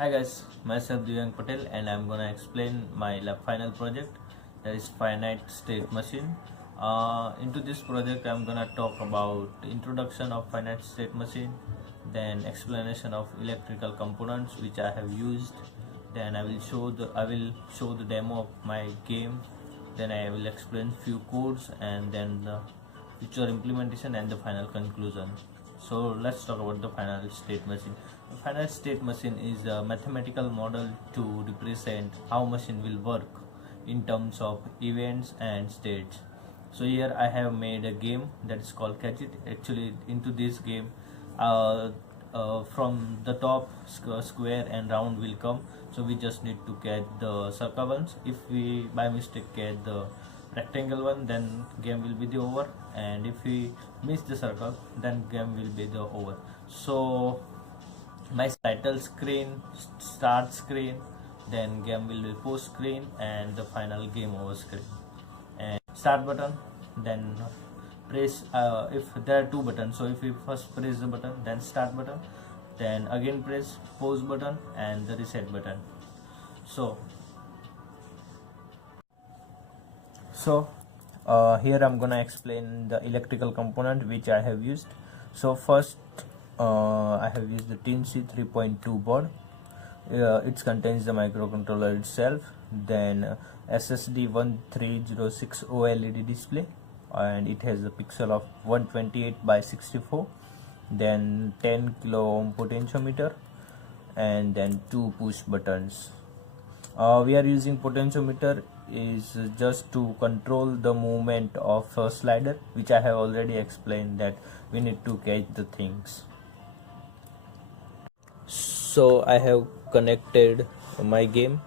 Hi guys, myself Divyan Patel and I'm gonna explain my final project, that is Finite State Machine. Into this project I'm gonna talk about introduction of Finite State Machine, then explanation of electrical components which I have used, then I will show the demo of my game, then I will explain few codes and then the future implementation and the final conclusion. So let's talk about the finite state machine. The finite state machine is a mathematical model to represent how machine will work in terms of events and states. So here I have made a game that is called Catch It. Actually, into this game, from the top square and round will come. So we just need to catch the circle ones. If we by mistake catch the rectangle one, then game will be the over, and if we miss the circle, then game will be the over. So my title screen, start screen, then game will be post screen, and the final game over screen. And start button, then press if there are two buttons, so if we first press the button, then start button, then again press pause button and the reset button. So here I'm gonna explain the electrical component which I have used. So first I have used the TNC 3.2 board. It contains the microcontroller itself, then SSD 1306 OLED display, and it has a pixel of 128 by 64, then 10 kilo ohm potentiometer, and then two push buttons. We are using potentiometer is just to control the movement of a slider, which I have already explained that we need to catch the things. So I have connected my game,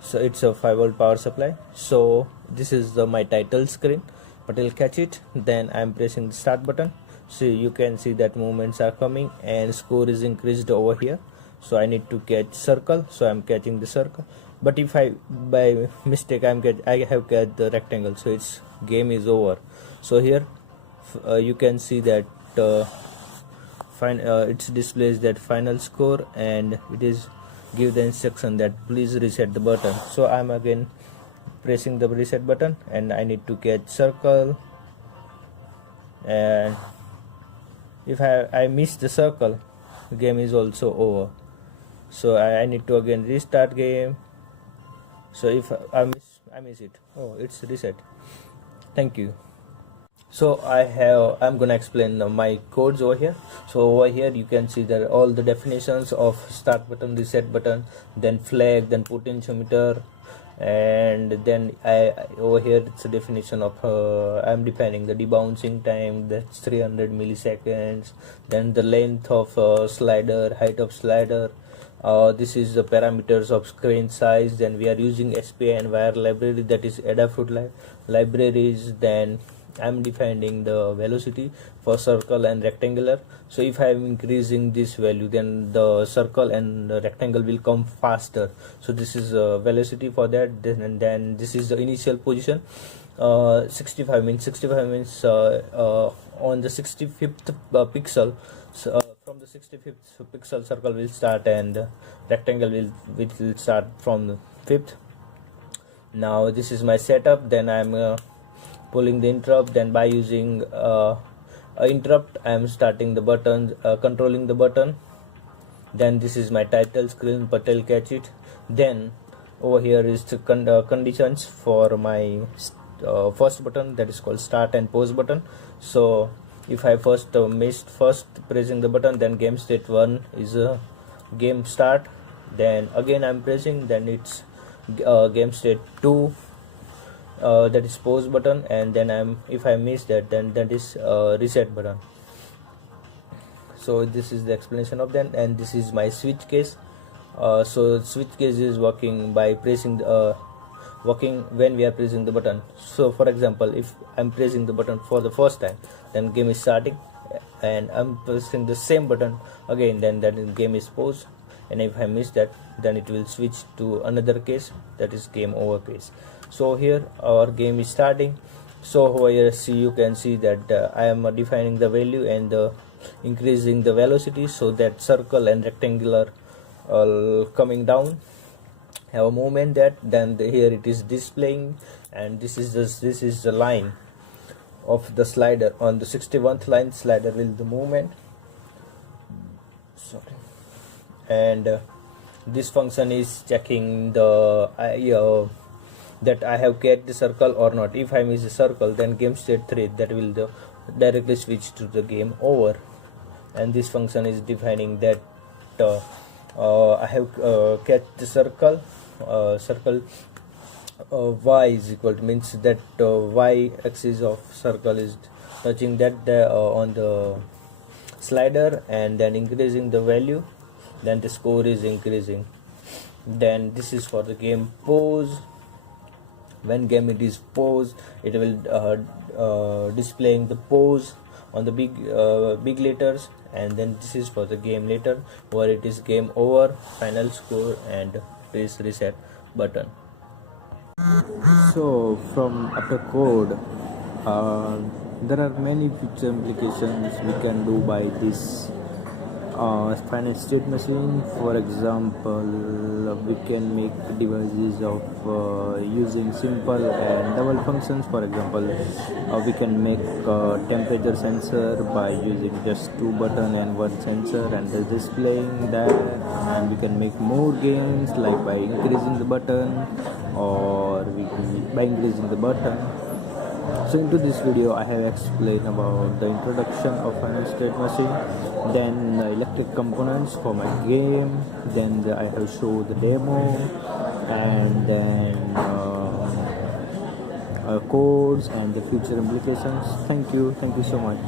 so it's a 5V power supply. So this is my title screen, but I'll catch it, then I'm pressing the start button. So you can see that movements are coming and score is increased over here. So I need to catch circle, so I'm catching the circle. But if I by mistake I have catch the rectangle, so its game is over. So here you can see that it displays that final score, and it is give the instruction that please reset the button. So I'm again pressing the reset button, and I need to catch circle, and if I miss the circle, the game is also over. So I need to again restart game. So if I miss it, oh, it's reset. Thank you. So I'm gonna explain my codes over here. So over here you can see that all the definitions of start button, reset button, then flag, then potentiometer, and then over here it's a definition of I'm defining the debouncing time, that's 300 milliseconds, then the length of slider, height of slider. This is the parameters of screen size. Then we are using SPI and wire library, that is Adafruit libraries. Then I'm defining the velocity for circle and rectangular. So if I am increasing this value, then the circle and the rectangle will come faster. So this is velocity for that. Then this is the initial position. 65 means on the 65th pixel. So, from the 65th pixel, circle will start, and rectangle will start from the 5th. Now this is my setup. Then I'm pulling the interrupt. Then by using interrupt, I am starting the button, controlling the button. Then this is my title screen, Patel Catch It. Then over here is the conditions for my first button, that is called start and pause button. So if I first missed pressing the button, then game state 1 is a game start. Then again I'm pressing, then it's game state 2, that is pause button, and then if I miss that, then that is reset button. So this is the explanation of that, and this is my switch case. So switch case is working by pressing working when we are pressing the button. So for example, if I'm pressing the button for the first time, then game is starting, and I'm pressing the same button again, then that game is paused, and if I miss that, then it will switch to another case, that is game over case. So here our game is starting. So over here you can see that I am defining the value and increasing the velocity, so that circle and rectangular coming down, have a movement that then here it is displaying, and this is the line of the slider. On the 61st line, slider will the movement. Sorry. And this function is checking the that I have get the circle or not. If I miss a circle, then game state 3, that will directly switch to the game over. And this function is defining that I have catch the circle. Y is equal to, means that y axis of circle is touching that on the slider, and then increasing the value, then the score is increasing. Then this is for the game pause. When game it is pause, it will displaying the pause on the big letters, and then this is for the game later where it is game over, final score, and please reset button. So from after code, there are many future implications we can do by this finite state machine. For example, we can make devices of using simple and double functions. For example, we can make a temperature sensor by using just 2 buttons and 1 sensor and displaying that. And we can make more games like by increasing the button, or by increasing the button. So into this video I have explained about the introduction of finite state machine, then the electric components for my game, then I have showed the demo, and then codes and the future implications. Thank you so much.